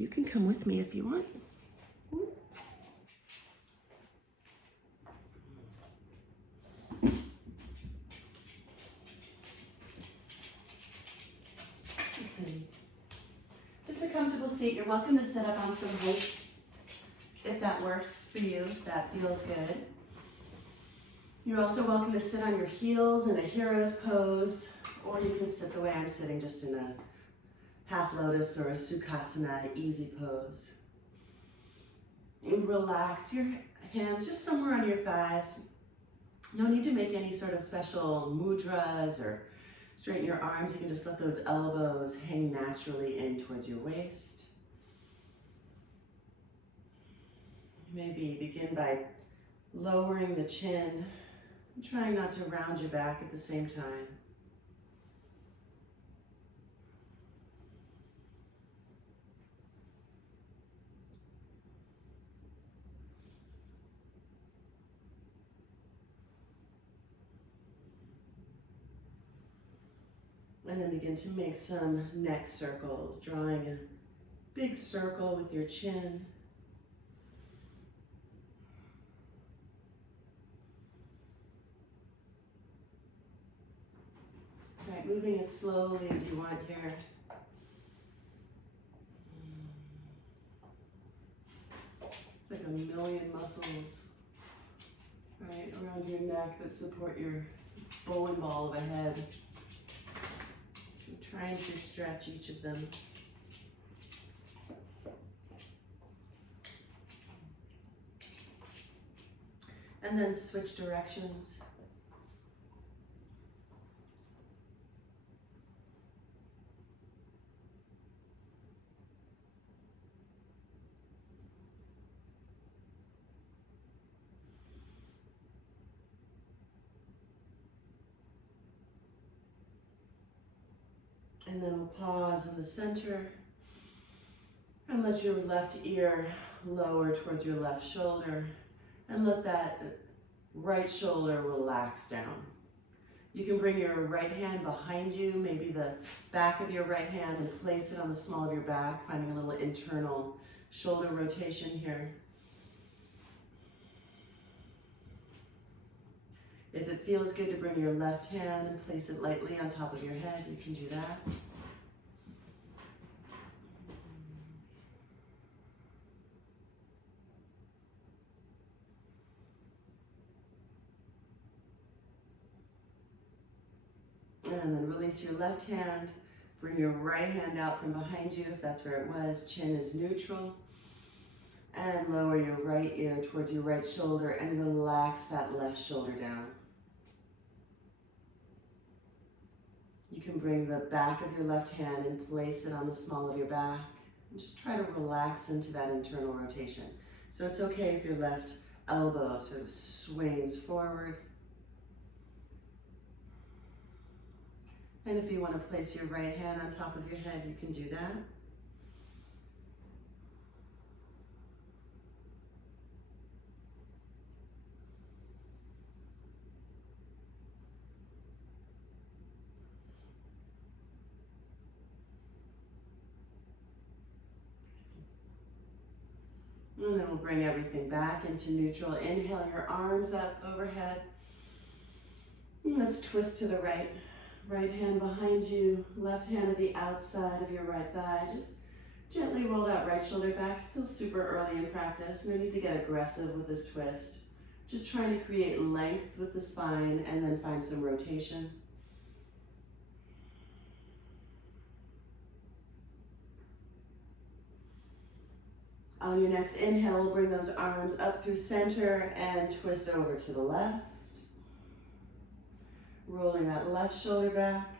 You can come with me if you want. Listen. Just a comfortable seat. You're welcome to sit up on some height if that works for you, if that feels good. You're also welcome to sit on your heels in a hero's pose, or you can sit the way I'm sitting, just in a half lotus or a sukhasana, easy pose. And relax your hands just somewhere on your thighs. No need to make any sort of special mudras or straighten your arms. You can just let those elbows hang naturally in towards your waist. Maybe begin by lowering the chin, trying not to round your back at the same time. And then begin to make some neck circles, drawing a big circle with your chin. All right, moving as slowly as you want here. It's like a million muscles, right, around your neck that support your bowling ball of a head. Trying to stretch each of them. And then switch directions. And then we'll pause in the center and let your left ear lower towards your left shoulder and let that right shoulder relax down. You can bring your right hand behind you, maybe the back of your right hand, and place it on the small of your back, finding a little internal shoulder rotation here. If it feels good to bring your left hand and place it lightly on top of your head, you can do that. And then release your left hand, bring your right hand out from behind you if that's where it was, chin is neutral. And lower your right ear towards your right shoulder and relax that left shoulder down. You can bring the back of your left hand and place it on the small of your back. And just try to relax into that internal rotation. So it's okay if your left elbow sort of swings forward. And if you want to place your right hand on top of your head, you can do that. And then we'll bring everything back into neutral. Inhale your arms up overhead. And let's twist to the right. Right hand behind you, left hand at the outside of your right thigh. Just gently roll that right shoulder back. Still super early in practice. No need to get aggressive with this twist. Just trying to create length with the spine and then find some rotation. On your next inhale, we'll bring those arms up through center and twist over to the left. Rolling that left shoulder back.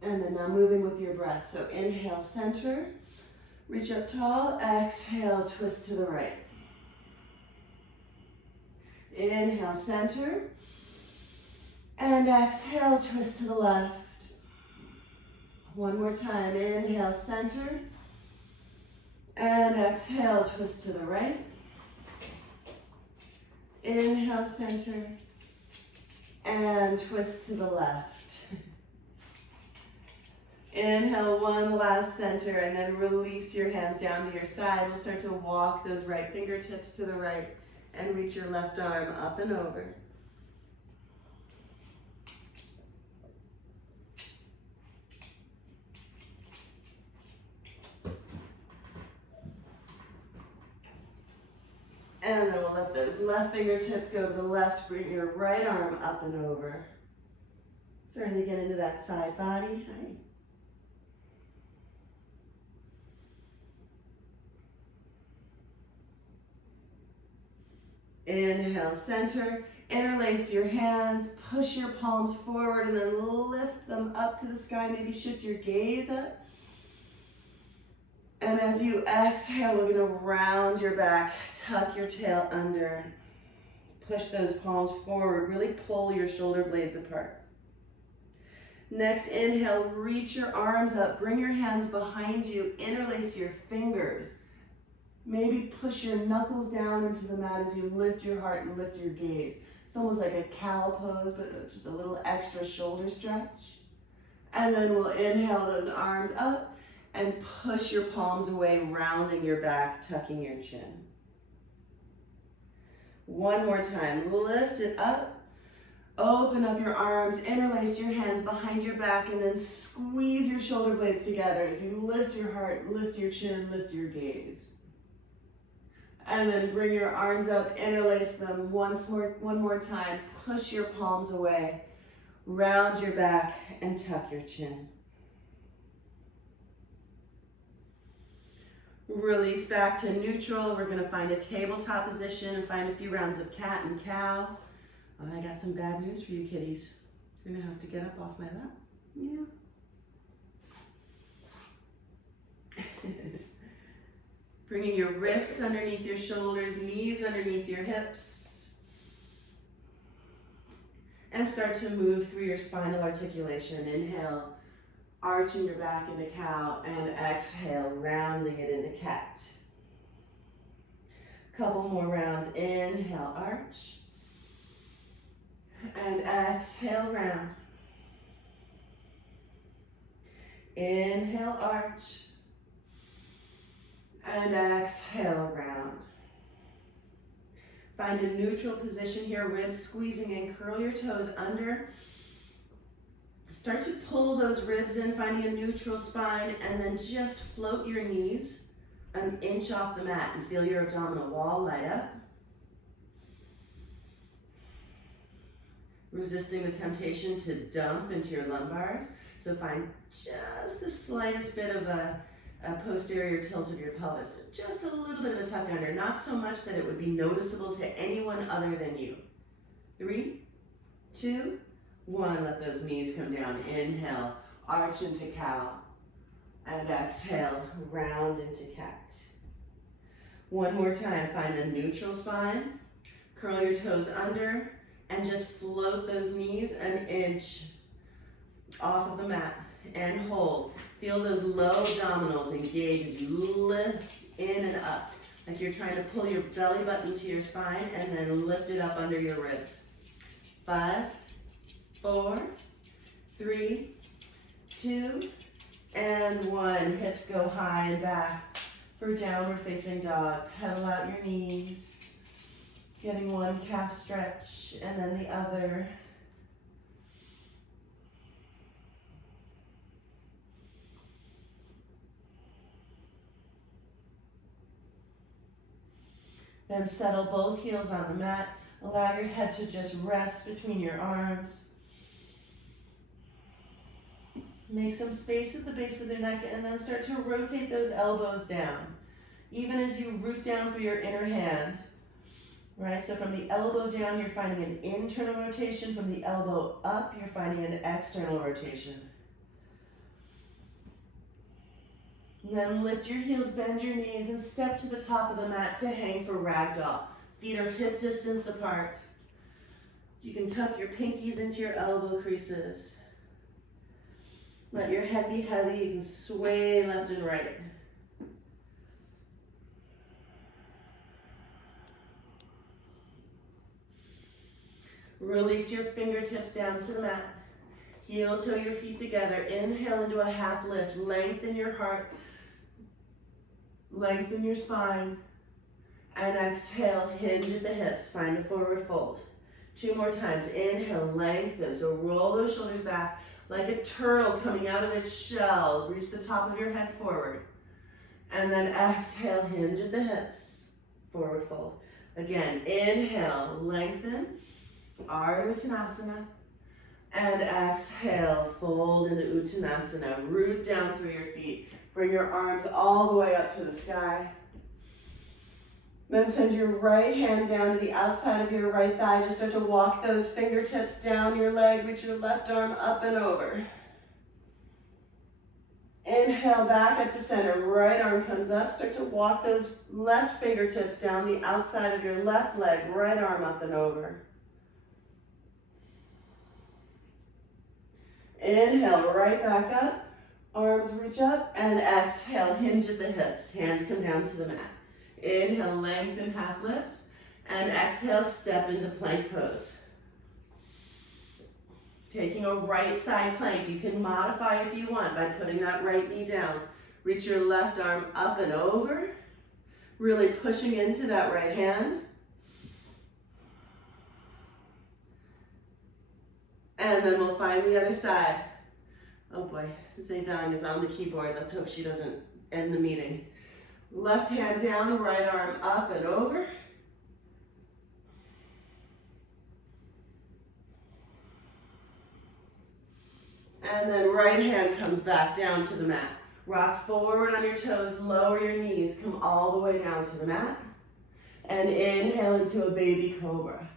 And then now moving with your breath. So inhale, center, reach up tall, exhale, twist to the right. Inhale, center, and exhale, twist to the left. One more time, inhale, center, And exhale, twist to the right. Inhale, center. And twist to the left. Inhale, one last center, and then release your hands down to your side. We'll start to walk those right fingertips to the right and reach your left arm up and over. And then we'll let those left fingertips go to the left. Bring your right arm up and over. Starting to get into that side body. Right. Inhale, center. Interlace your hands. Push your palms forward and then lift them up to the sky. Maybe shift your gaze up. And as you exhale, we're gonna round your back, tuck your tail under, push those palms forward, really pull your shoulder blades apart. Next, inhale, reach your arms up, bring your hands behind you, interlace your fingers. Maybe push your knuckles down into the mat as you lift your heart and lift your gaze. It's almost like a Camel pose, but just a little extra shoulder stretch. And then we'll inhale those arms up and push your palms away, rounding your back, tucking your chin. One more time, lift it up, open up your arms, interlace your hands behind your back, and then squeeze your shoulder blades together as you lift your heart, lift your chin, lift your gaze. And then bring your arms up, interlace them one more time, push your palms away, round your back, and tuck your chin. Release back to neutral. We're gonna find a tabletop position and find a few rounds of cat and cow. I got some bad news for you kitties. You're gonna have to get up off my lap. Yeah. Bringing your wrists underneath your shoulders, knees underneath your hips. And start to move through your spinal articulation. Inhale, arching your back into cow, and exhale, rounding it into cat. Couple more rounds. Inhale, arch. And exhale, round. Inhale, arch. And exhale, round. Find a neutral position here, ribs squeezing in, curl your toes under. Start to pull those ribs in, finding a neutral spine, and then just float your knees an inch off the mat and feel your abdominal wall light up. Resisting the temptation to dump into your lumbars. So find just the slightest bit of a posterior tilt of your pelvis. Just a little bit of a tuck under, not so much that it would be noticeable to anyone other than you. 3, 2, 1, let those knees come down. Inhale, arch into cow. And exhale, round into cat. One more time, find a neutral spine. Curl your toes under and just float those knees an inch off of the mat and hold. Feel those low abdominals engage as you lift in and up. Like you're trying to pull your belly button to your spine and then lift it up under your ribs. 5, 4, 3, 2, and 1. Hips go high and back for downward facing dog. Pedal out your knees. Getting one calf stretch and then the other. Then settle both heels on the mat. Allow your head to just rest between your arms. Make some space at the base of the neck and then start to rotate those elbows down. Even as you root down for your inner hand. Right, so from the elbow down, you're finding an internal rotation. From the elbow up, you're finding an external rotation. And then lift your heels, bend your knees, and step to the top of the mat to hang for ragdoll. Feet are hip distance apart. You can tuck your pinkies into your elbow creases. Let your head be heavy. You can sway left and right. Release your fingertips down to the mat. Heel toe your feet together. Inhale into a half lift. Lengthen your heart. Lengthen your spine. And exhale, hinge at the hips. Find a forward fold. 2 more times. Inhale, lengthen. So roll those shoulders back like a turtle coming out of its shell. Reach the top of your head forward. And then exhale, hinge at the hips. Forward fold. Again, inhale, lengthen. Ardha Uttanasana. And exhale, fold into Uttanasana. Root down through your feet. Bring your arms all the way up to the sky. Then send your right hand down to the outside of your right thigh. Just start to walk those fingertips down your leg. Reach your left arm up and over. Inhale back up to center. Right arm comes up. Start to walk those left fingertips down the outside of your left leg. Right arm up and over. Inhale, right back up. Arms reach up and exhale, hinge at the hips. Hands come down to the mat. Inhale, lengthen, half lift. And exhale, step into plank pose. Taking a right side plank. You can modify if you want by putting that right knee down. Reach your left arm up and over. Really pushing into that right hand. And then we'll find the other side. Oh boy, Zaydong is on the keyboard. Let's hope she doesn't end the meeting. Left hand down, right arm up and over. And then right hand comes back down to the mat. Rock forward on your toes, lower your knees, come all the way down to the mat. And inhale into a baby cobra.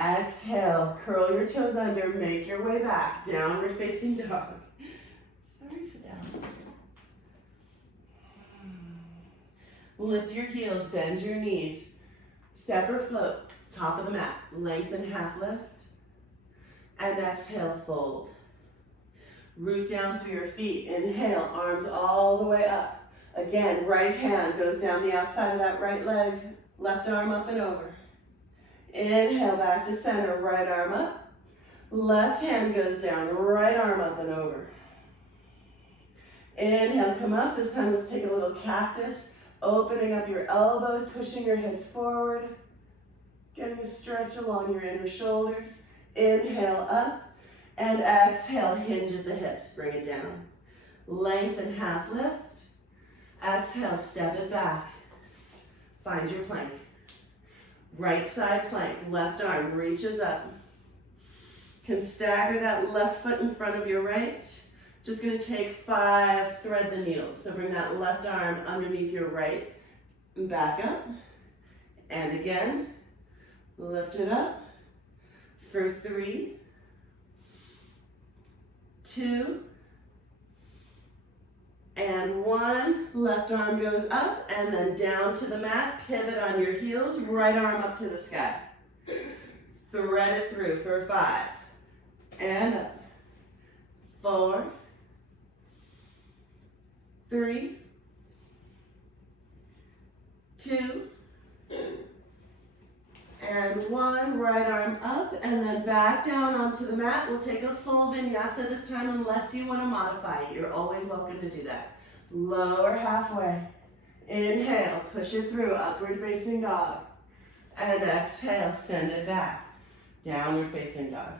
Exhale, curl your toes under, make your way back, downward facing dog. Sorry for that. Lift your heels, bend your knees, step or float, top of the mat, lengthen half lift, and exhale, fold. Root down through your feet, inhale, arms all the way up. Again, right hand goes down the outside of that right leg, left arm up and over. Inhale back to center, right arm up. Left hand goes down, right arm up and over. Inhale, come up. This time let's take a little cactus, opening up your elbows, pushing your hips forward, getting a stretch along your inner shoulders. Inhale up and exhale, hinge at the hips, bring it down. Lengthen half lift. Exhale, step it back. Find your plank. Right side plank, left arm reaches up. Can stagger that left foot in front of your right. Just gonna take 5, thread the needle. So bring that left arm underneath your right, and back up. And again, lift it up for 3, 2, and 1. Left arm goes up and then down to the mat. Pivot on your heels, right arm up to the sky. Thread it through for 5. And up. 4, 3, 2, and 1. Right arm up and then back down onto the mat. We'll take a full vinyasa this time unless you want to modify it. You're always welcome to do that. Lower halfway. Inhale, push it through, upward facing dog. And exhale, send it back. Downward facing dog.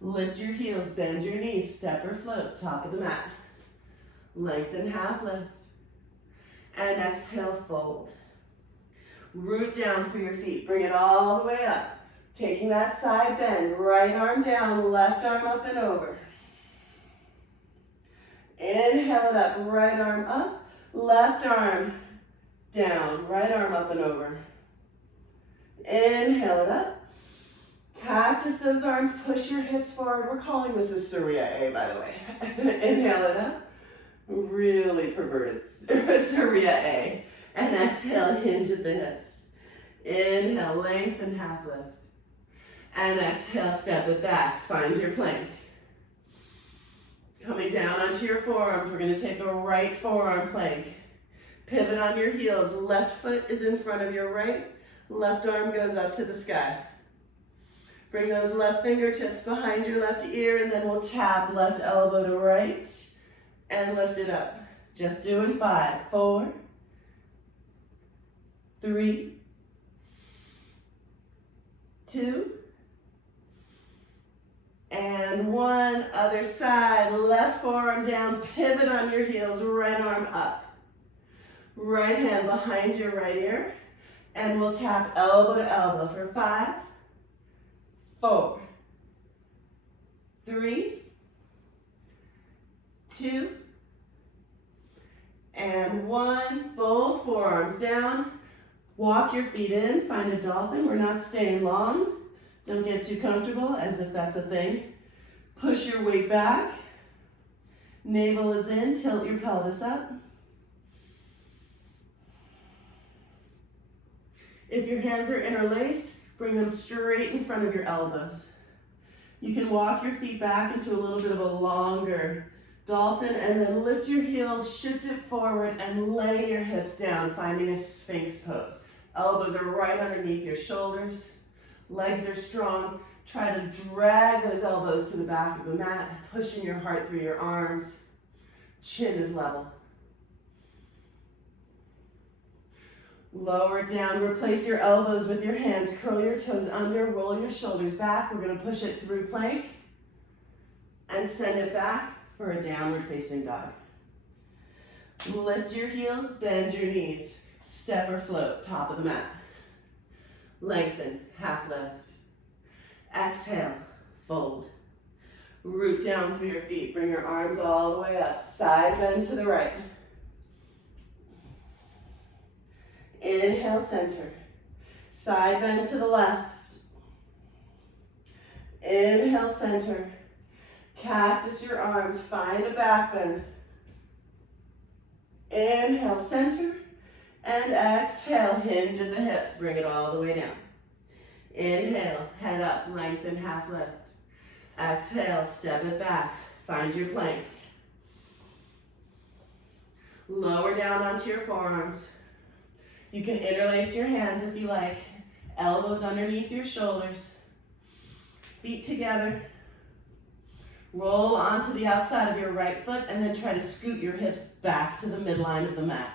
Lift your heels, bend your knees, step or float, top of the mat. Lengthen half lift. And exhale, fold. Root down through your feet. Bring it all the way up. Taking that side bend. Right arm down, left arm up and over. Inhale it up. Right arm up. Left arm down. Right arm up and over. Inhale it up. Cactus those arms. Push your hips forward. We're calling this a Surya A, by the way. Inhale it up. Really perverted Surya A. And exhale, hinge at the hips. Inhale, lengthen half lift. And exhale, step it back. Find your plank. Coming down onto your forearms, we're going to take a right forearm plank. Pivot on your heels. Left foot is in front of your right. Left arm goes up to the sky. Bring those left fingertips behind your left ear, and then we'll tap left elbow to right and lift it up. Just doing 5, 4, 3, 2, and 1. Other side, left forearm down, pivot on your heels, right arm up. Right hand behind your right ear, and we'll tap elbow to elbow for 5, 4, 3, 2, and 1. Both forearms down. Walk your feet in, find a dolphin. We're not staying long. Don't get too comfortable, as if that's a thing. Push your weight back. Navel is in, tilt your pelvis up. If your hands are interlaced, bring them straight in front of your elbows. You can walk your feet back into a little bit of a longer dolphin, and then lift your heels, shift it forward, and lay your hips down, finding a Sphinx pose. Elbows are right underneath your shoulders. Legs are strong. Try to drag those elbows to the back of the mat, pushing your heart through your arms. Chin is level. Lower down, replace your elbows with your hands, curl your toes under, roll your shoulders back. We're going to push it through plank and send it back for a downward facing dog. Lift your heels, bend your knees, step or float, top of the mat. Lengthen, half lift. Exhale, fold. Root down through your feet, bring your arms all the way up, side bend to the right. Inhale, center. Side bend to the left. Inhale, center. Cactus your arms, find a back bend. Inhale, center. And exhale, hinge at the hips, bring it all the way down. Inhale, head up, lengthen, half lift. Exhale, step it back, find your plank. Lower down onto your forearms. You can interlace your hands if you like. Elbows underneath your shoulders. Feet together. Roll onto the outside of your right foot and then try to scoot your hips back to the midline of the mat.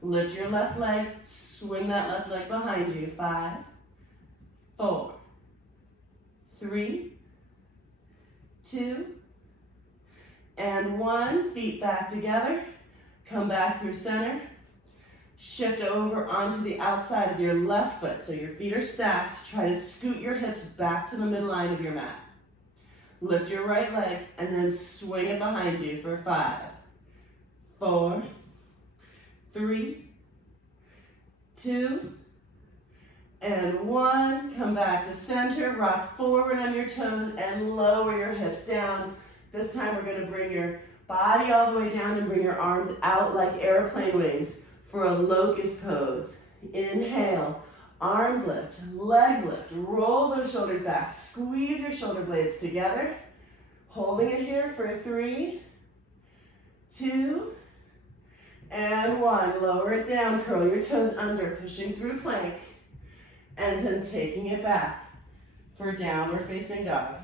Lift your left leg, swing that left leg behind you. 5, 4, 3, 2, and 1. Feet back together. Come back through center. Shift over onto the outside of your left foot. So your feet are stacked. Try to scoot your hips back to the midline of your mat. Lift your right leg and then swing it behind you for 5, 4, 3, 2, and 1. Come back to center. Rock forward on your toes and lower your hips down. This time we're going to bring your body all the way down and bring your arms out like airplane wings for a locust pose. Inhale, arms lift, legs lift, roll those shoulders back, squeeze your shoulder blades together, holding it here for 3, 2, and 1. Lower it down, curl your toes under, pushing through plank, and then taking it back for downward facing dog.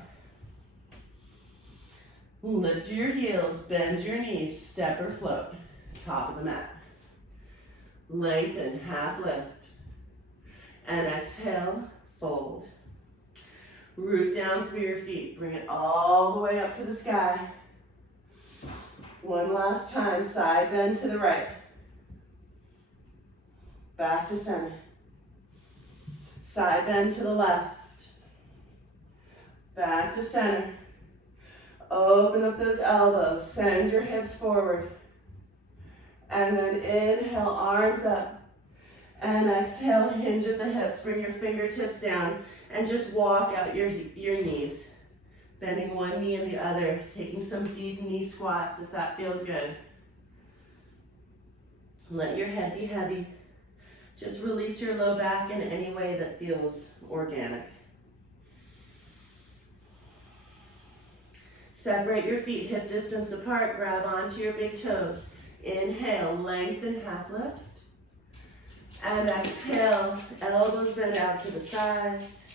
Lift your heels, bend your knees, step or float, top of the mat. Lengthen, half lift. And exhale, fold. Root down through your feet. Bring it all the way up to the sky. One last time, side bend to the right. Back to center. Side bend to the left. Back to center. Open up those elbows. Send your hips forward. And then inhale, arms up. And exhale, hinge at the hips. Bring your fingertips down and just walk out your knees. Bending one knee and the other. Taking some deep knee squats if that feels good. Let your head be heavy. Just release your low back in any way that feels organic. Separate your feet hip distance apart. Grab onto your big toes. Inhale, lengthen, half lift. And exhale, elbows bend out to the sides.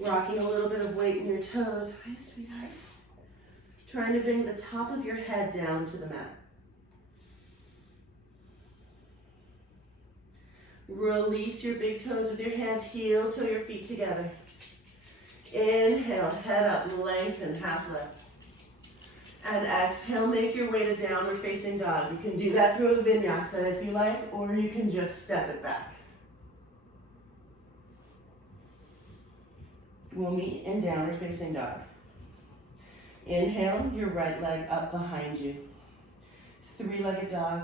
Rocking a little bit of weight in your toes. Hi, sweetheart. Trying to bring the top of your head down to the mat. Release your big toes with your hands, heel to your feet together. Inhale, head up, lengthen, half lift. And exhale, make your way to downward facing dog. You can do that through a vinyasa if you like, or you can just step it back. We'll meet in downward facing dog. Inhale, your right leg up behind you. Three-legged dog.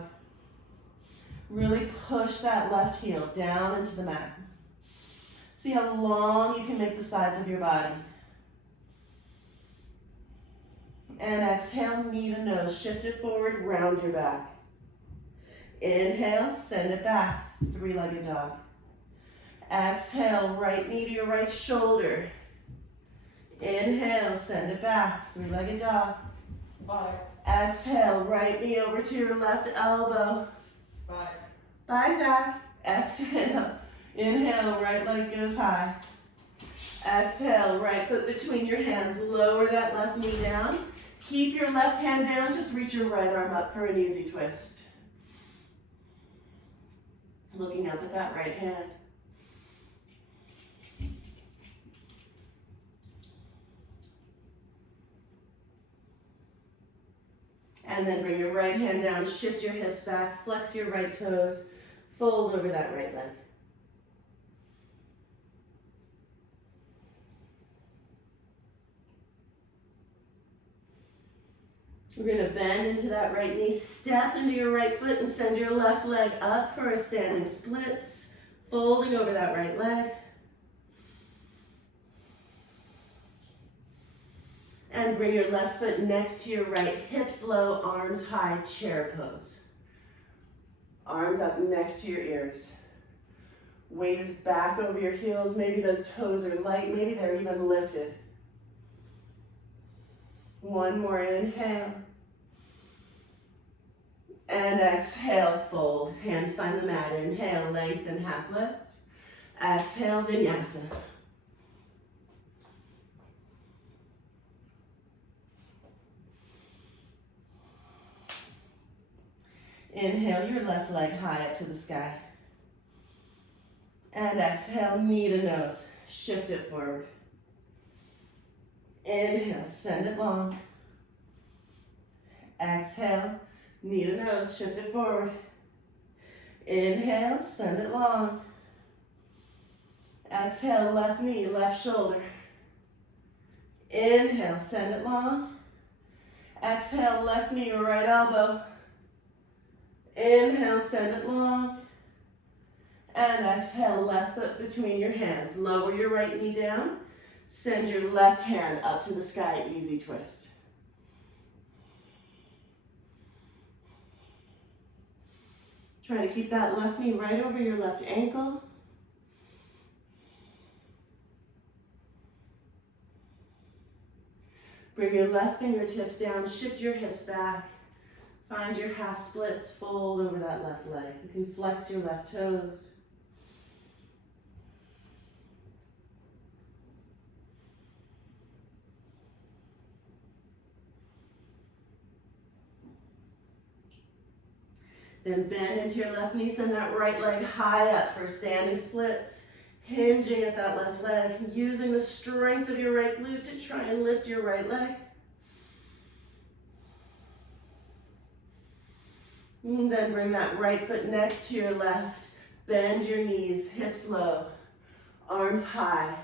Really push that left heel down into the mat. See how long you can make the sides of your body. And exhale, knee to nose, shift it forward, round your back. Inhale, send it back, three-legged dog. Exhale, right knee to your right shoulder. Inhale, send it back, three-legged dog. 5. Exhale, right knee over to your left elbow. 5. Bye, Zach. Exhale. Inhale, right leg goes high. Exhale, right foot between your hands. Lower that left knee down. Keep your left hand down. Just reach your right arm up for an easy twist. Looking up at that right hand. And then bring your right hand down, shift your hips back, flex your right toes, fold over that right leg. We're going to bend into that right knee, step into your right foot and send your left leg up for a standing splits, folding over that right leg. And bring your left foot next to your right, hips low, arms high, chair pose. Arms up next to your ears. Weight is back over your heels. Maybe those toes are light, maybe they're even lifted. One more inhale. And exhale, fold. Hands find the mat. Inhale, lengthen, half lift. Exhale, vinyasa. Inhale your left leg high up to the sky. And exhale, knee to nose. Shift it forward. Inhale, send it long. Exhale, knee to nose, shift it forward. Inhale, send it long. Exhale, left knee, left shoulder. Inhale, send it long. Exhale, left knee, right elbow. Inhale, send it long. And exhale, left foot between your hands. Lower your right knee down. Send your left hand up to the sky, easy twist. Try to keep that left knee right over your left ankle. Bring your left fingertips down, shift your hips back. Find your half splits, fold over that left leg. You can flex your left toes. Then bend into your left knee, send that right leg high up for standing splits. Hinging at that left leg, using the strength of your right glute to try and lift your right leg. And then bring that right foot next to your left. Bend your knees, hips low, arms high,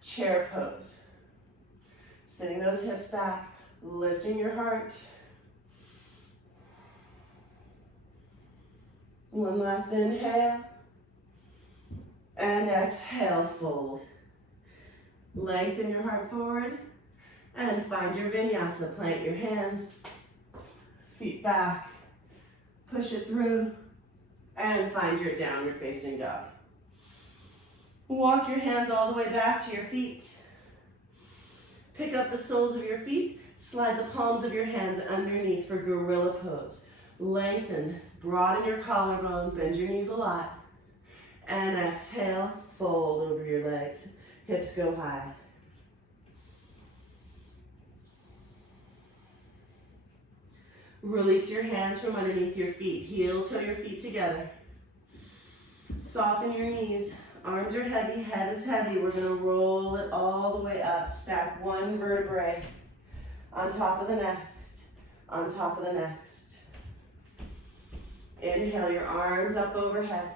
chair pose. Sitting those hips back, lifting your heart. One last inhale. And exhale, fold. Lengthen your heart forward. And find your vinyasa. Plant your hands. Feet back. Push it through. And find your downward facing dog. Walk your hands all the way back to your feet. Pick up the soles of your feet. Slide the palms of your hands underneath for gorilla pose. Lengthen, broaden your collarbones, bend your knees a lot. And exhale, fold over your legs. Hips go high. Release your hands from underneath your feet. Heel toe your feet together. Soften your knees. Arms are heavy, head is heavy. We're going to roll it all the way up. Stack one vertebrae on top of the next, on top of the next. Inhale your arms up overhead.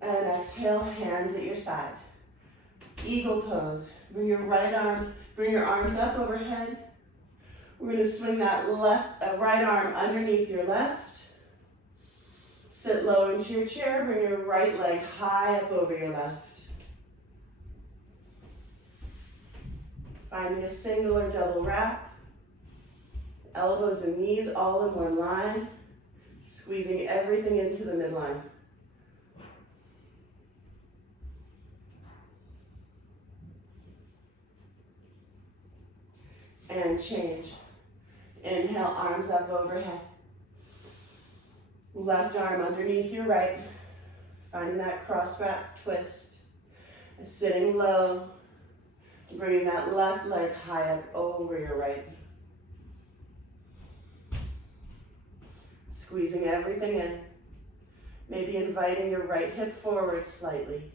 And exhale, hands at your side. Eagle pose. Bring your arms up overhead. We're going to swing that right arm underneath your left. Sit low into your chair. Bring your right leg high up over your left. Finding a single or double wrap. Elbows and knees all in one line. Squeezing everything into the midline. And change. Inhale, arms up overhead. Left arm underneath your right. Finding that cross wrap twist. Sitting low. Bringing that left leg high up over your right. Squeezing everything in. Maybe inviting your right hip forward slightly.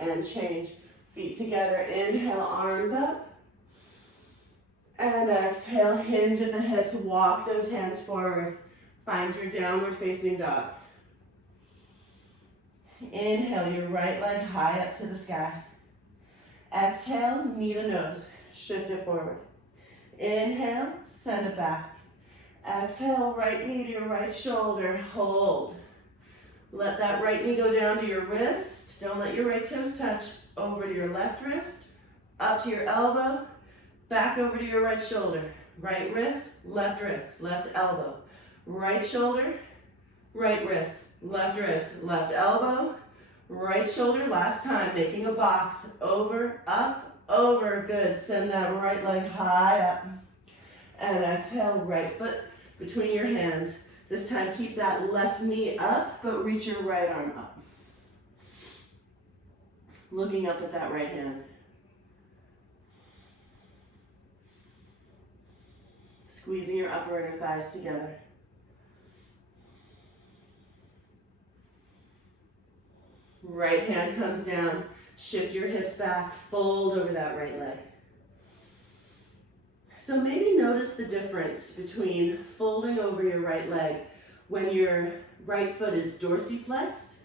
And change. Feet together. Inhale, arms up. And exhale, hinge at the hips. Walk those hands forward. Find your downward facing dog. Inhale, your right leg high up to the sky. Exhale, knee to nose. Shift it forward. Inhale, send it back. Exhale, right knee to your right shoulder. Hold. Let that right knee go down to your wrist. Don't let your right toes touch. Over to your left wrist. Up to your elbow. Back over to your right shoulder. Right wrist, left elbow. Right shoulder, right wrist, left elbow. Right shoulder, last time, making a box. Over, up, over. Good. Send that right leg high up. And exhale, right foot between your hands. This time, keep that left knee up, but reach your right arm up. Looking up at that right hand. Squeezing your upper inner thighs together. Right hand comes down. Shift your hips back. Fold over that right leg. So maybe notice the difference between folding over your right leg when your right foot is dorsiflexed,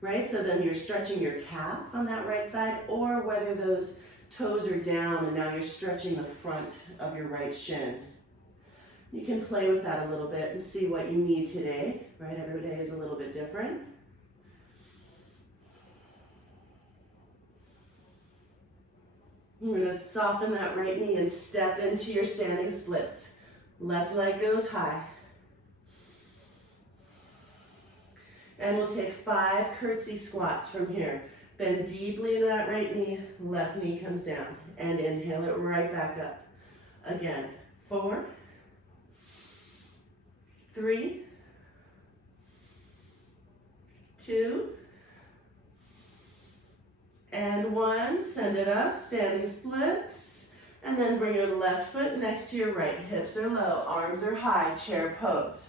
right? So then you're stretching your calf on that right side, or whether those toes are down and now you're stretching the front of your right shin. You can play with that a little bit and see what you need today, right? Every day is a little bit different. You're going to soften that right knee and step into your standing splits. Left leg goes high. And we'll take 5 curtsy squats from here. Bend deeply into that right knee, left knee comes down. And inhale it right back up. Again, 4, 3, 2, and 1. Send it up, standing splits. And then bring your left foot next to your right. Hips are low, arms are high, chair pose.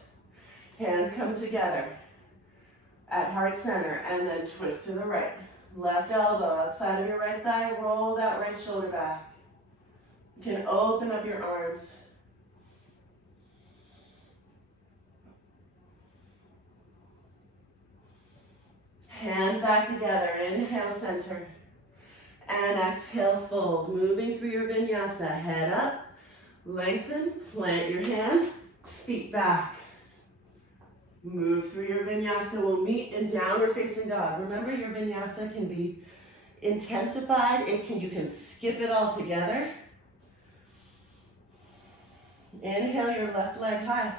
Hands come together at heart center, and then twist to the right. Left elbow outside of your right thigh, roll that right shoulder back. You can open up your arms. Hands back together, inhale, center. And exhale, fold. Moving through your vinyasa, head up, lengthen, plant your hands, feet back. Move through your vinyasa. We'll meet in downward facing dog. Remember, your vinyasa can be intensified. You can skip it all together. Inhale your left leg high.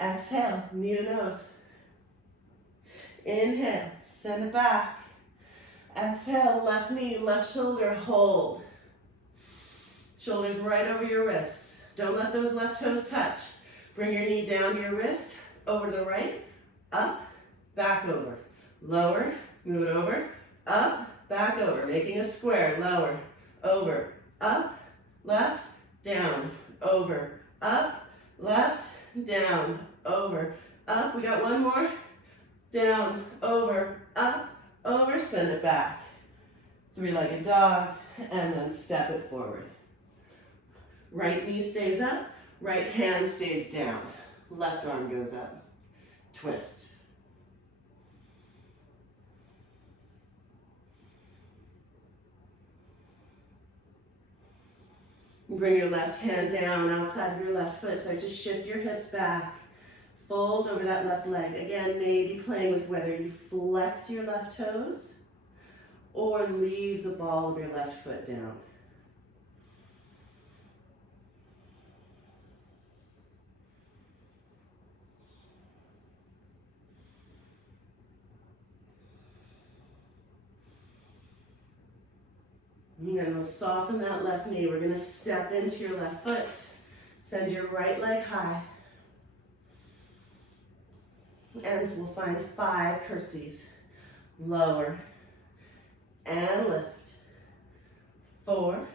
Exhale, knee to nose. Inhale, send it back. Exhale, left knee, left shoulder, hold. Shoulders right over your wrists. Don't let those left toes touch. Bring your knee down to your wrist, over to the right, up, back over. Lower, move it over, up, back over. Making a square, lower, over, up, left, down, over, up, left, down, over, up. We got one more. Down, over, up, over, send it back. Three-legged dog, and then step it forward. Right knee stays up, right hand stays down. Left arm goes up. Twist. Bring your left hand down outside of your left foot. So just shift your hips back. Fold over that left leg. Again, maybe playing with whether you flex your left toes or leave the ball of your left foot down. And then we'll soften that left knee. We're going to step into your left foot. Send your right leg high. And we'll find 5 curtsies. Lower and lift. 4,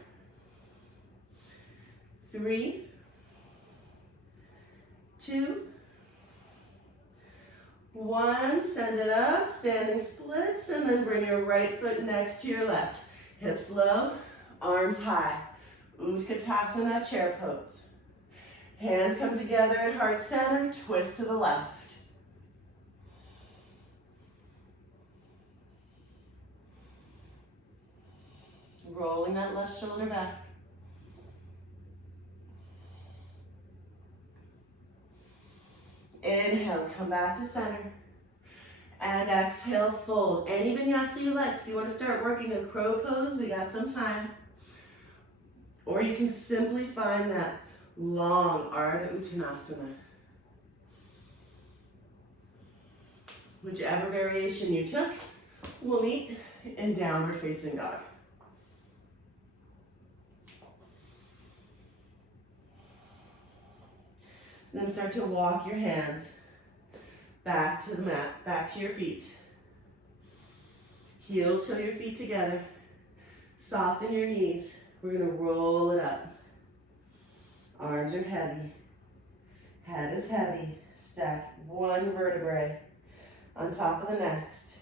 3, 2, 1. Send it up, standing splits, and then bring your right foot next to your left. Hips low, arms high. Utkatasana, chair pose. Hands come together at heart center, twist to the left. Rolling that left shoulder back. Inhale, come back to center. And exhale, fold. Any vinyasa you like. If you want to start working a crow pose, we got some time. Or you can simply find that long Ardha Uttanasana. Whichever variation you took, we'll meet in downward facing dog. Then start to walk your hands back to the mat, back to your feet. Heel till your feet together. Soften your knees. We're going to roll it up. Arms are heavy. Head is heavy. Stack one vertebrae on top of the next.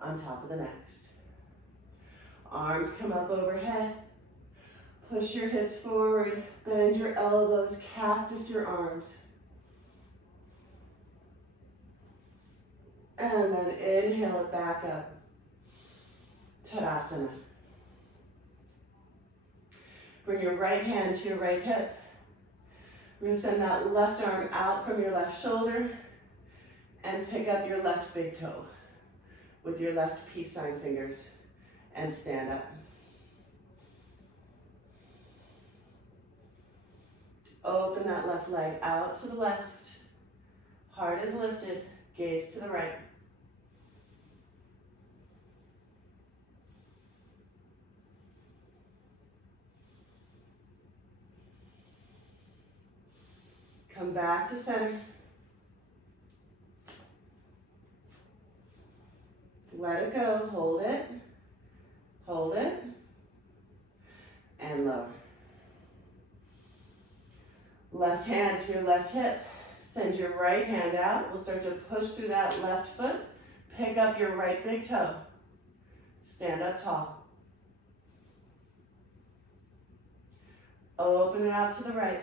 On top of the next. Arms come up overhead. Push your hips forward. Bend your elbows. Cactus your arms. And then inhale it back up. Tadasana. Bring your right hand to your right hip. We're going to send that left arm out from your left shoulder and pick up your left big toe with your left peace sign fingers and stand up. Open that left leg out to the left. Heart is lifted. Gaze to the right. Come back to center. Let it go. Hold it. Hold it. And lower. Left hand to your left hip. Send your right hand out. We'll start to push through that left foot. Pick up your right big toe. Stand up tall. Open it out to the right.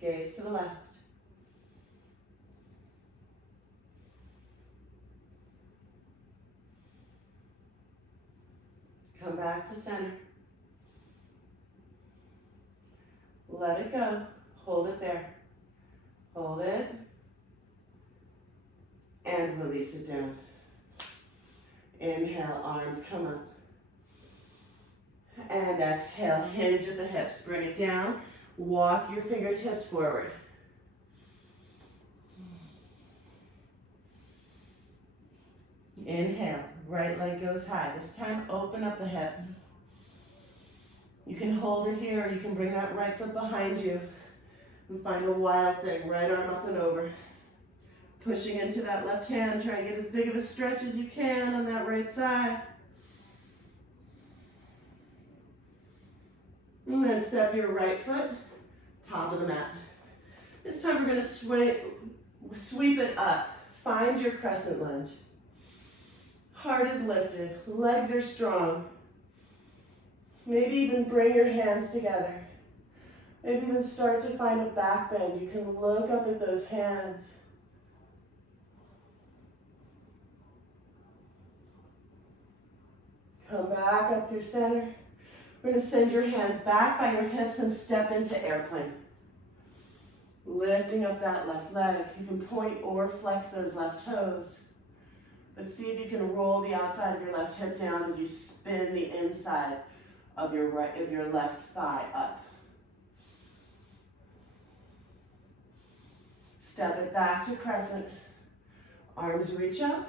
Gaze to the left. Come back to center. Let it go. Hold it there. Hold it. And release it down. Inhale, arms come up. And exhale, hinge at the hips. Bring it down. Walk your fingertips forward. Inhale, right leg goes high. This time, open up the hip. You can hold it here, or you can bring that right foot behind you and find a wild thing, right arm up and over. Pushing into that left hand, try and get as big of a stretch as you can on that right side. And then step your right foot, top of the mat. This time we're going to sweep it up. Find your crescent lunge. Heart is lifted, legs are strong. Maybe even bring your hands together. Maybe even start to find a back bend. You can look up at those hands. Come back up through center. We're going to send your hands back by your hips and step into airplane. Lifting up that left leg. You can point or flex those left toes. But see if you can roll the outside of your left hip down as you spin the inside of your left thigh up. Step it back to crescent. Arms reach up.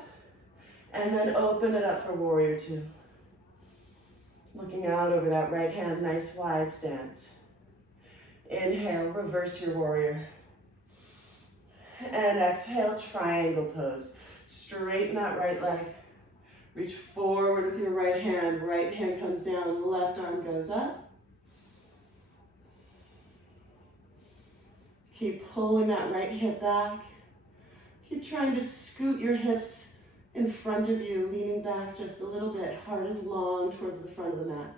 And then open it up for warrior two. Looking out over that right hand, nice wide stance. Inhale, reverse your warrior. And exhale, triangle pose. Straighten that right leg. Reach forward with your right hand. Right hand comes down, left arm goes up. Keep pulling that right hip back. Keep trying to scoot your hips in front of you, leaning back just a little bit. Heart is long towards the front of the mat.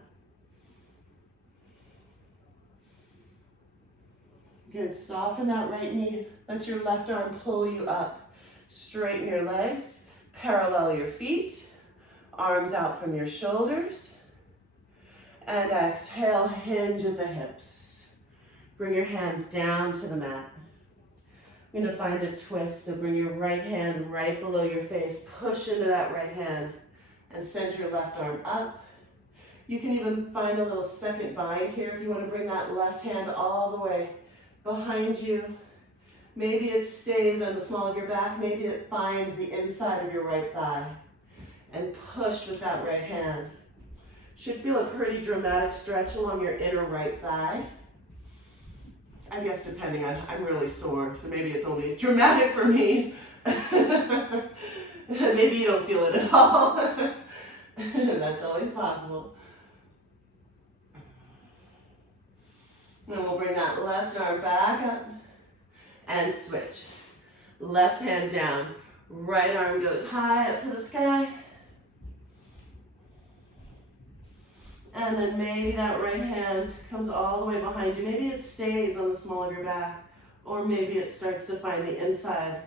Good, soften that right knee. Let your left arm pull you up. Straighten your legs, parallel your feet. Arms out from your shoulders. And exhale, hinge at the hips. Bring your hands down to the mat. I'm going to find a twist, so bring your right hand right below your face. Push into that right hand and send your left arm up. You can even find a little second bind here if you want to bring that left hand all the way behind you. Maybe it stays on the small of your back. Maybe it finds the inside of your right thigh. And push with that right hand. Should feel a pretty dramatic stretch along your inner right thigh. I guess depending on, I'm really sore, so maybe it's only dramatic for me. Maybe you don't feel it at all. That's always possible. Then we'll bring that left arm back up and switch. Left hand down, right arm goes high up to the sky. And then maybe that right hand comes all the way behind you. Maybe it stays on the small of your back, or maybe it starts to find the inside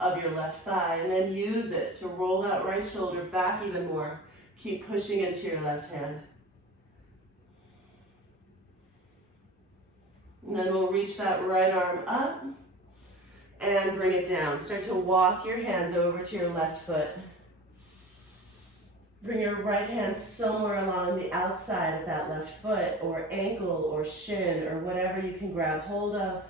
of your left thigh, and then use it to roll that right shoulder back even more. Keep pushing into your left hand. And then we'll reach that right arm up and bring it down. Start to walk your hands over to your left foot. Bring your right hand somewhere along the outside of that left foot, or ankle, or shin, or whatever you can grab hold of,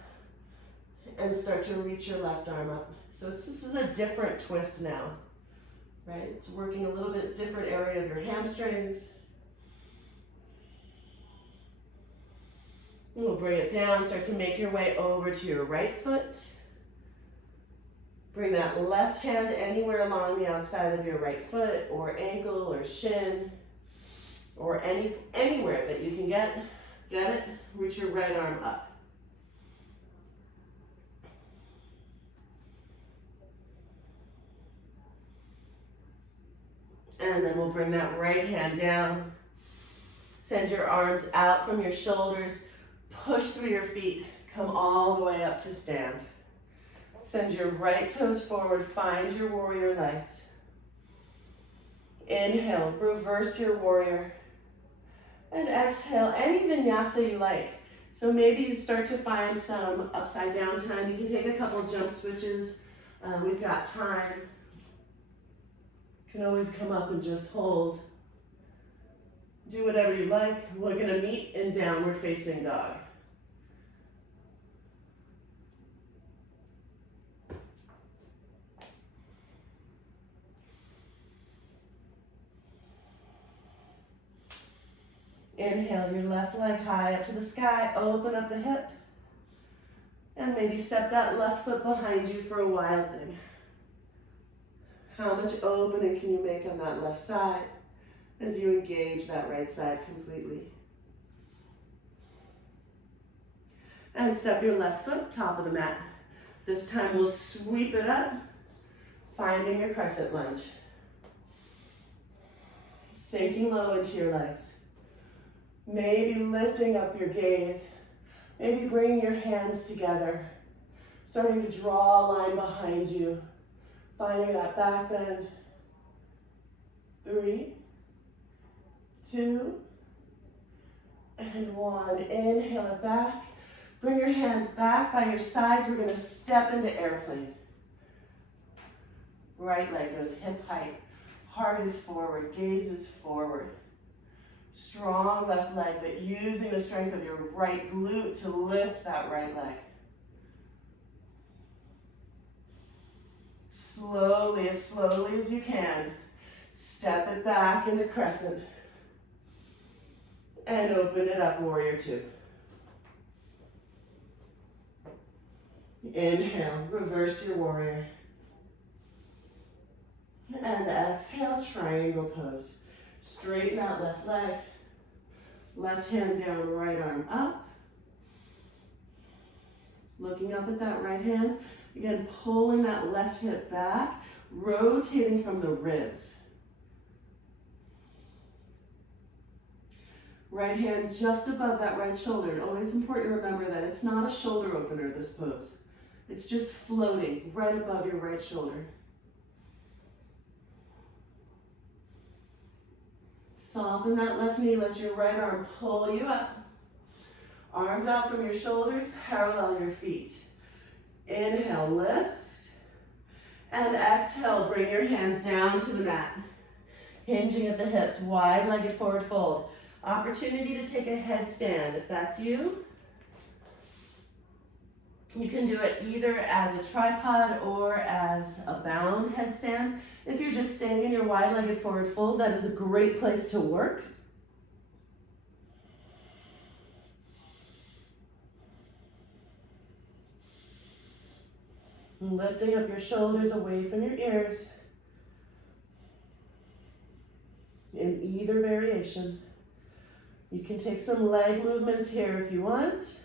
and start to reach your left arm up. So this is a different twist now, right? It's working a little bit different area of your hamstrings. And we'll bring it down, start to make your way over to your right foot. Bring that left hand anywhere along the outside of your right foot, or ankle, or shin, or anywhere that you can get it. Reach your right arm up. And then we'll bring that right hand down. Send your arms out from your shoulders. Push through your feet. Come all the way up to stand. Send your right toes forward, find your warrior legs. Inhale, reverse your warrior. And exhale, any vinyasa you like. So maybe you start to find some upside down time. You can take a couple jump switches. We've got time. You can always come up and just hold. Do whatever you like. We're gonna meet in downward facing dog. Inhale your left leg high up to the sky, open up the hip, and maybe step that left foot behind you for a wild thing. How much opening can you make on that left side as you engage that right side completely? And step your left foot top of the mat. This time we'll sweep it up, finding your crescent lunge. Sinking low into your legs. Maybe lifting up your gaze. Maybe bringing your hands together. Starting to draw a line behind you. Finding that back bend. 3, 2, and 1. Inhale it back. Bring your hands back by your sides. We're going to step into airplane. Right leg goes hip height. Heart is forward. Gaze is forward. Strong left leg, but using the strength of your right glute to lift that right leg. Slowly as you can, step it back into crescent. And open it up, warrior two. Inhale, reverse your warrior. And exhale, triangle pose. Straighten that left leg. Left hand down, right arm up. Looking up at that right hand. Again, pulling that left hip back, rotating from the ribs. Right hand just above that right shoulder. And always important to remember that it's not a shoulder opener, this pose. It's just floating right above your right shoulder. Soften that left knee, let your right arm pull you up. Arms out from your shoulders, parallel your feet. Inhale, lift. And exhale, bring your hands down to the mat. Hinging at the hips, wide-legged forward fold. Opportunity to take a headstand if that's you. You can do it either as a tripod or as a bound headstand. If you're just staying in your wide-legged forward fold, that is a great place to work. Lifting up your shoulders away from your ears. In either variation. You can take some leg movements here if you want.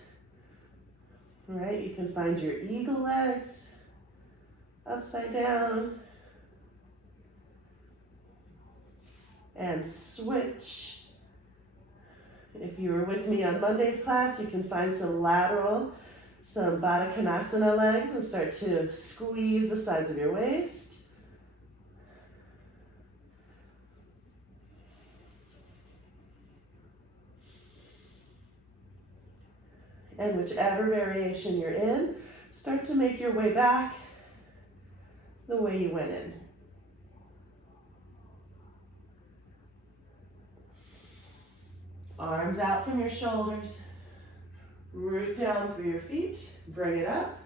All right, you can find your eagle legs, upside down, and switch. If you were with me on Monday's class, you can find some lateral, some Tadasana legs and start to squeeze the sides of your waist. And whichever variation you're in, start to make your way back the way you went in. Arms out from your shoulders. Root down through your feet. Bring it up.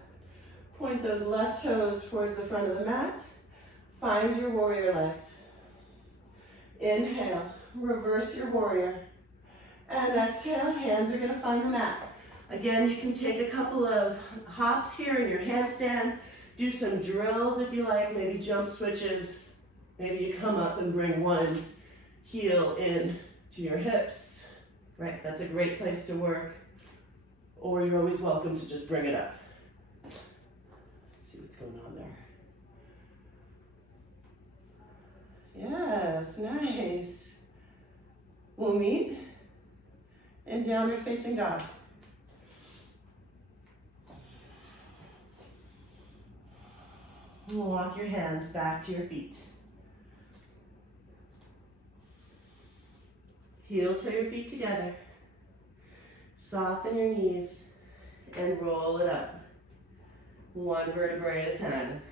Point those left toes towards the front of the mat. Find your warrior legs. Inhale, reverse your warrior. And exhale, hands are going to find the mat. Again, you can take a couple of hops here in your handstand. Do some drills if you like, maybe jump switches. Maybe you come up and bring one heel in to your hips. Right, that's a great place to work. Or you're always welcome to just bring it up. Let's see what's going on there. Yes, nice. We'll meet in downward facing dog. Walk your hands back to your feet. Heel toe your feet together. Soften your knees and roll it up. One vertebrae at a time.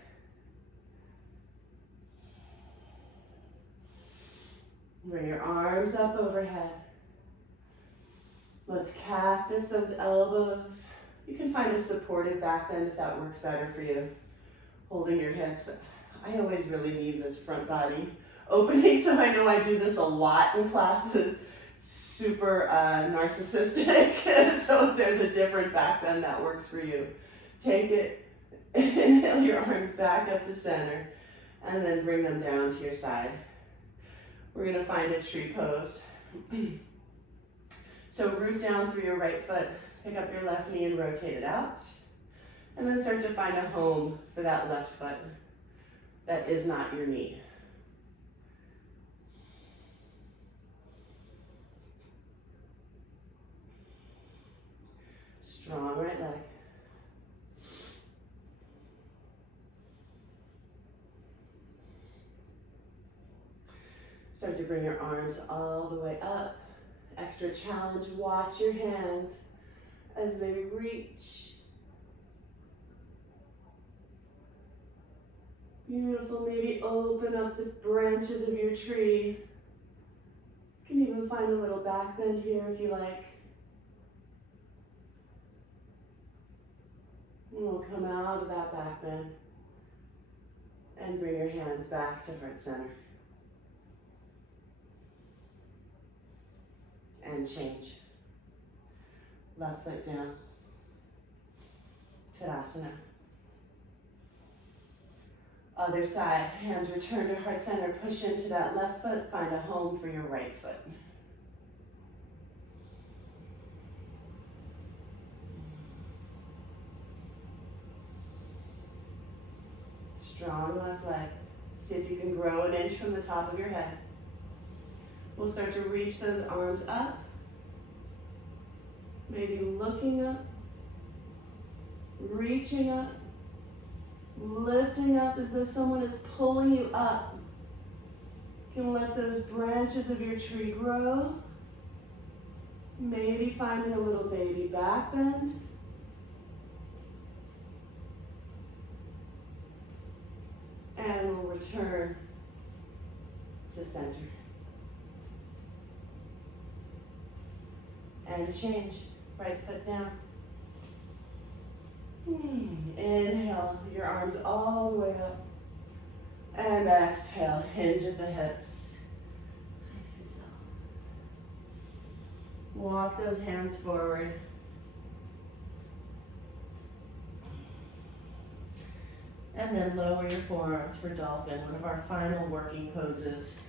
Bring your arms up overhead. Let's cactus those elbows. You can find a supported back bend if that works better for you. Holding your hips. I always really need this front body opening, so I know I do this a lot in classes. super narcissistic. So if there's a different back bend that works for you, take it, inhale your arms back up to center, and then bring them down to your side. We're gonna find a tree pose. So root down through your right foot, pick up your left knee and rotate it out. And then start to find a home for that left foot that is not your knee. Strong right leg. Start to bring your arms all the way up. Extra challenge, watch your hands as they reach. Beautiful, maybe open up the branches of your tree. You can even find a little back bend here if you like. And we'll come out of that back bend and bring your hands back to heart center. And change. Left foot down. Tadasana. Other side, hands return to heart center, push into that left foot, find a home for your right foot. Strong left leg. See if you can grow an inch from the top of your head. We'll start to reach those arms up, maybe looking up, reaching up, lifting up as though someone is pulling you up. You can let those branches of your tree grow. Maybe finding a little baby back bend. And we'll return to center. And change, right foot down. Inhale, your arms all the way up. And exhale, hinge at the hips. Walk those hands forward. And then lower your forearms for Dolphin, one of our final working poses.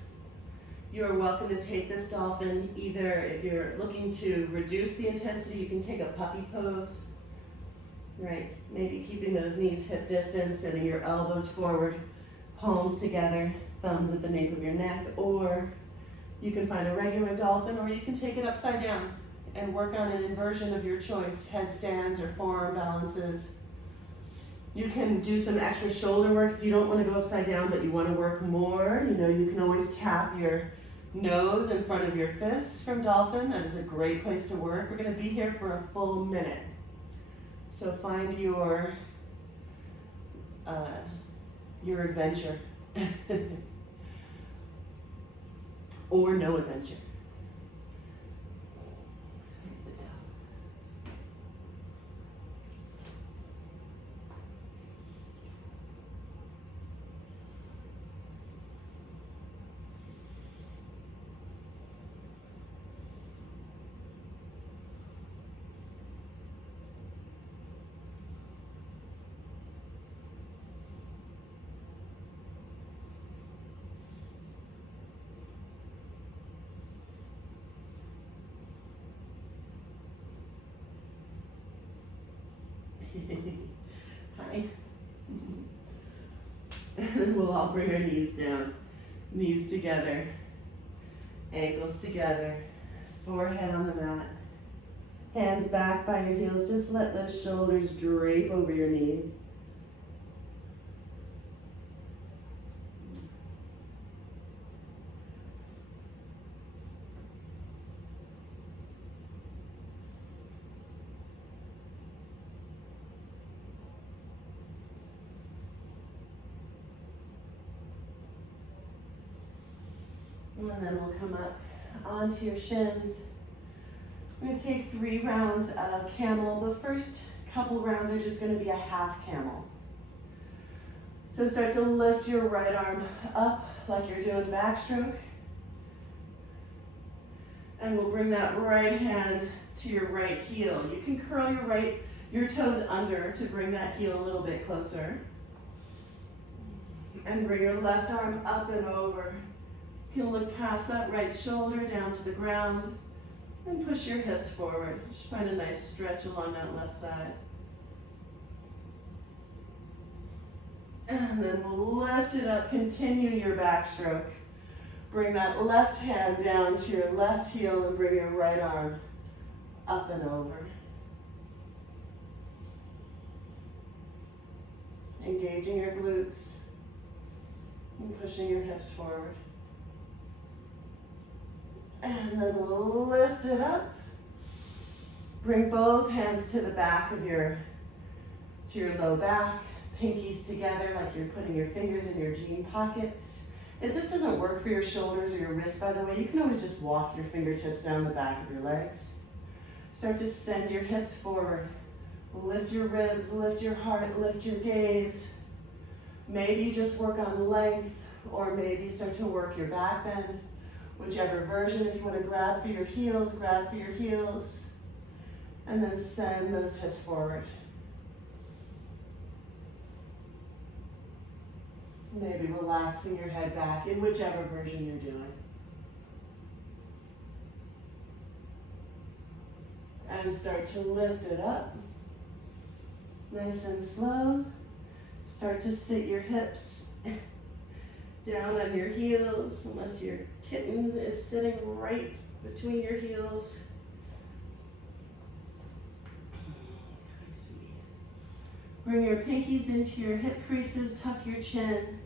You are welcome to take this Dolphin either if you're looking to reduce the intensity, you can take a puppy pose, right? Maybe keeping those knees hip distance, sending your elbows forward, palms together, thumbs at the nape of your neck, or you can find a regular Dolphin, or you can take it upside down and work on an inversion of your choice, headstands or forearm balances. You can do some extra shoulder work if you don't want to go upside down, but you want to work more. You know, you can always tap your nose in front of your fists from Dolphin. That is a great place to work. We're going to be here for a full minute. So find your adventure or no adventure. Hi. And then we'll all bring our knees down. Knees together. Ankles together. Forehead on the mat. Hands back by your heels. Just let those shoulders drape over your knees. And then we'll come up onto your shins. We're going to take 3 rounds of Camel. The first couple rounds are just going to be a half Camel. So start to lift your right arm up like you're doing backstroke. And we'll bring that right hand to your right heel. You can curl your toes under to bring that heel a little bit closer. And bring your left arm up and over. You can look past that right shoulder down to the ground and push your hips forward. Just find a nice stretch along that left side. And then we'll lift it up, continue your backstroke. Bring that left hand down to your left heel and bring your right arm up and over. Engaging your glutes and pushing your hips forward. And then we'll lift it up. Bring both hands to the back of your low back. Pinkies together like you're putting your fingers in your jean pockets. If this doesn't work for your shoulders or your wrists, by the way, you can always just walk your fingertips down the back of your legs. Start to send your hips forward. Lift your ribs, lift your heart, lift your gaze. Maybe just work on length, or maybe start to work your back bend. Whichever version, if you want to grab for your heels, grab for your heels. And then send those hips forward. Maybe relaxing your head back in whichever version you're doing. And start to lift it up. Nice and slow. Start to sit your hips down on your heels, unless your kitten is sitting right between your heels. Bring your pinkies into your hip creases, tuck your chin,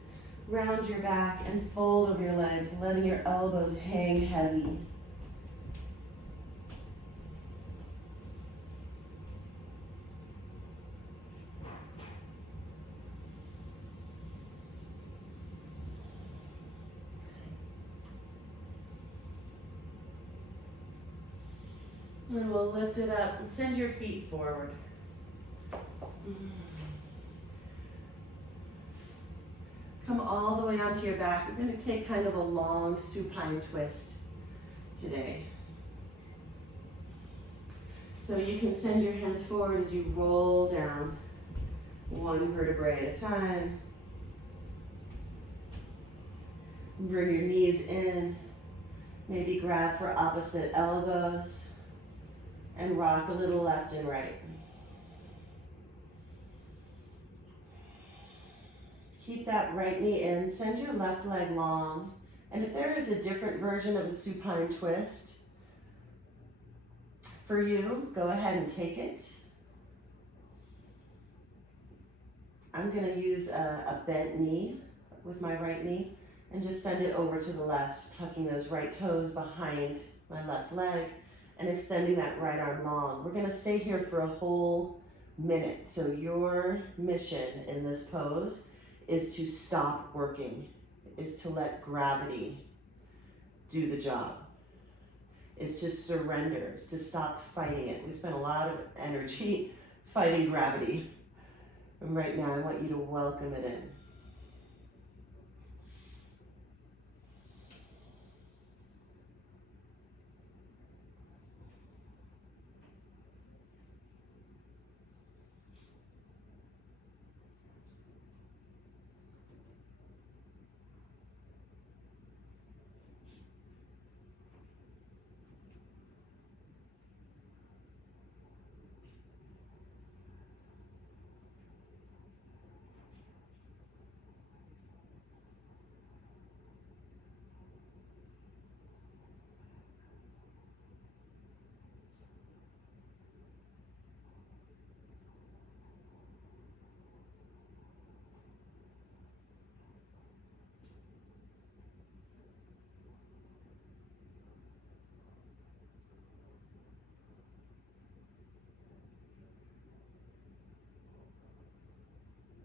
round your back, and fold over your legs, letting your elbows hang heavy. And we'll lift it up and send your feet forward. Come all the way onto your back. We're going to take kind of a long supine twist today. So you can send your hands forward as you roll down one vertebrae at a time. Bring your knees in. Maybe grab for opposite elbows and rock a little left and right. Keep that right knee in, send your left leg long, and if there is a different version of a supine twist for you, go ahead and take it. I'm going to use a bent knee with my right knee and just send it over to the left, tucking those right toes behind my left leg and extending that right arm long. We're going to stay here for a whole minute, so your mission in this pose is to stop working, is to let gravity do the job, is to surrender, is to stop fighting it. We spend a lot of energy fighting gravity. And right now, I want you to welcome it in.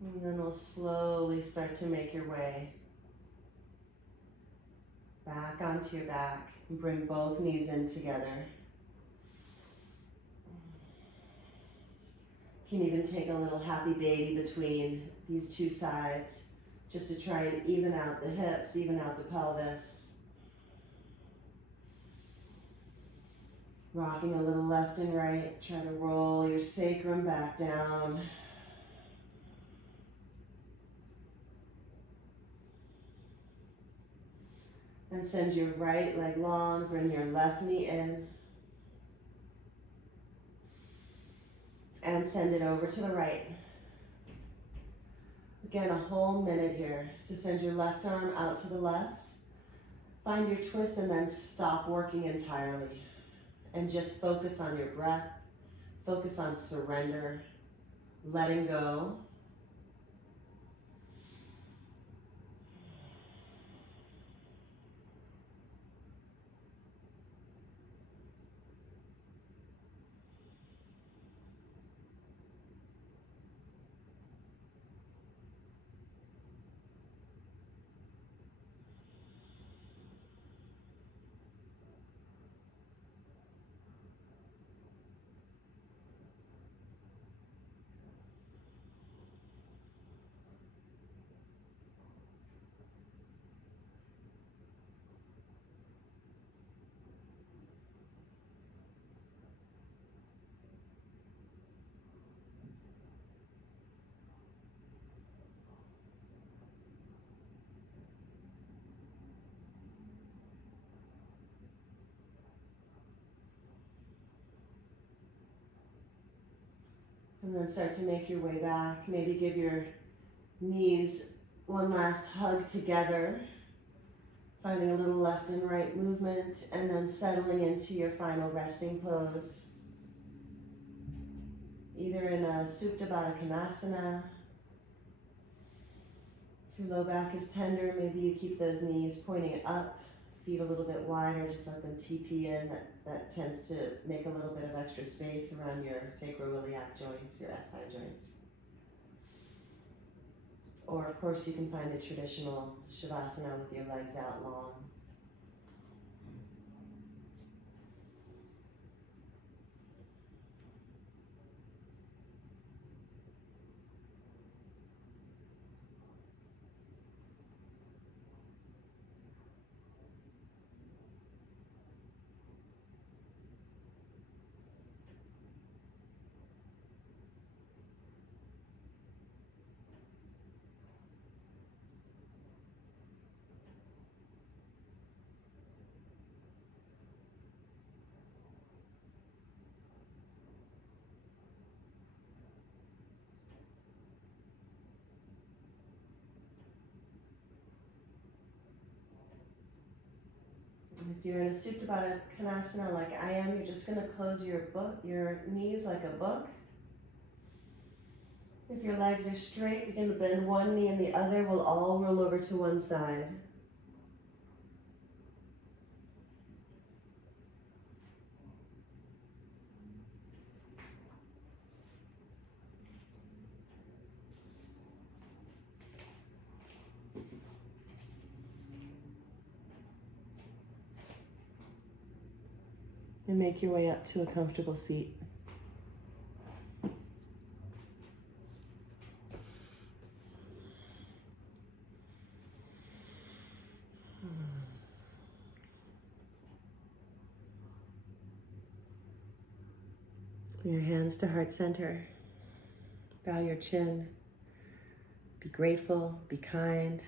And then we'll slowly start to make your way back onto your back and bring both knees in together. You can even take a little happy baby between these two sides just to try and even out the hips, even out the pelvis. Rocking a little left and right. Try to roll your sacrum back down. And send your right leg long. Bring your left knee in. And send it over to the right. Again, a whole minute here. So send your left arm out to the left. Find your twist and then stop working entirely. And just focus on your breath. Focus on surrender, letting go. And then start to make your way back. Maybe give your knees one last hug together. Finding a little left and right movement, and then settling into your final resting pose. Either in a Supta Baddha Konasana. If your low back is tender, maybe you keep those knees pointing up, feet a little bit wider, just let them TP in. That tends to make a little bit of extra space around your sacroiliac joints, your SI joints. Or of course you can find a traditional Shavasana with your legs out long. If you're in a Supta Baddha Konasana like I am, you're just going to close your knees like a book. If your legs are straight, you're going to bend one knee and the other will all roll over to one side. And make your way up to a comfortable seat. Bring your hands to heart center. Bow your chin. Be grateful, be kind.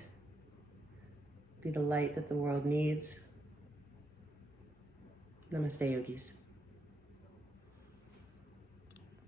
Be the light that the world needs. Namaste, yogis.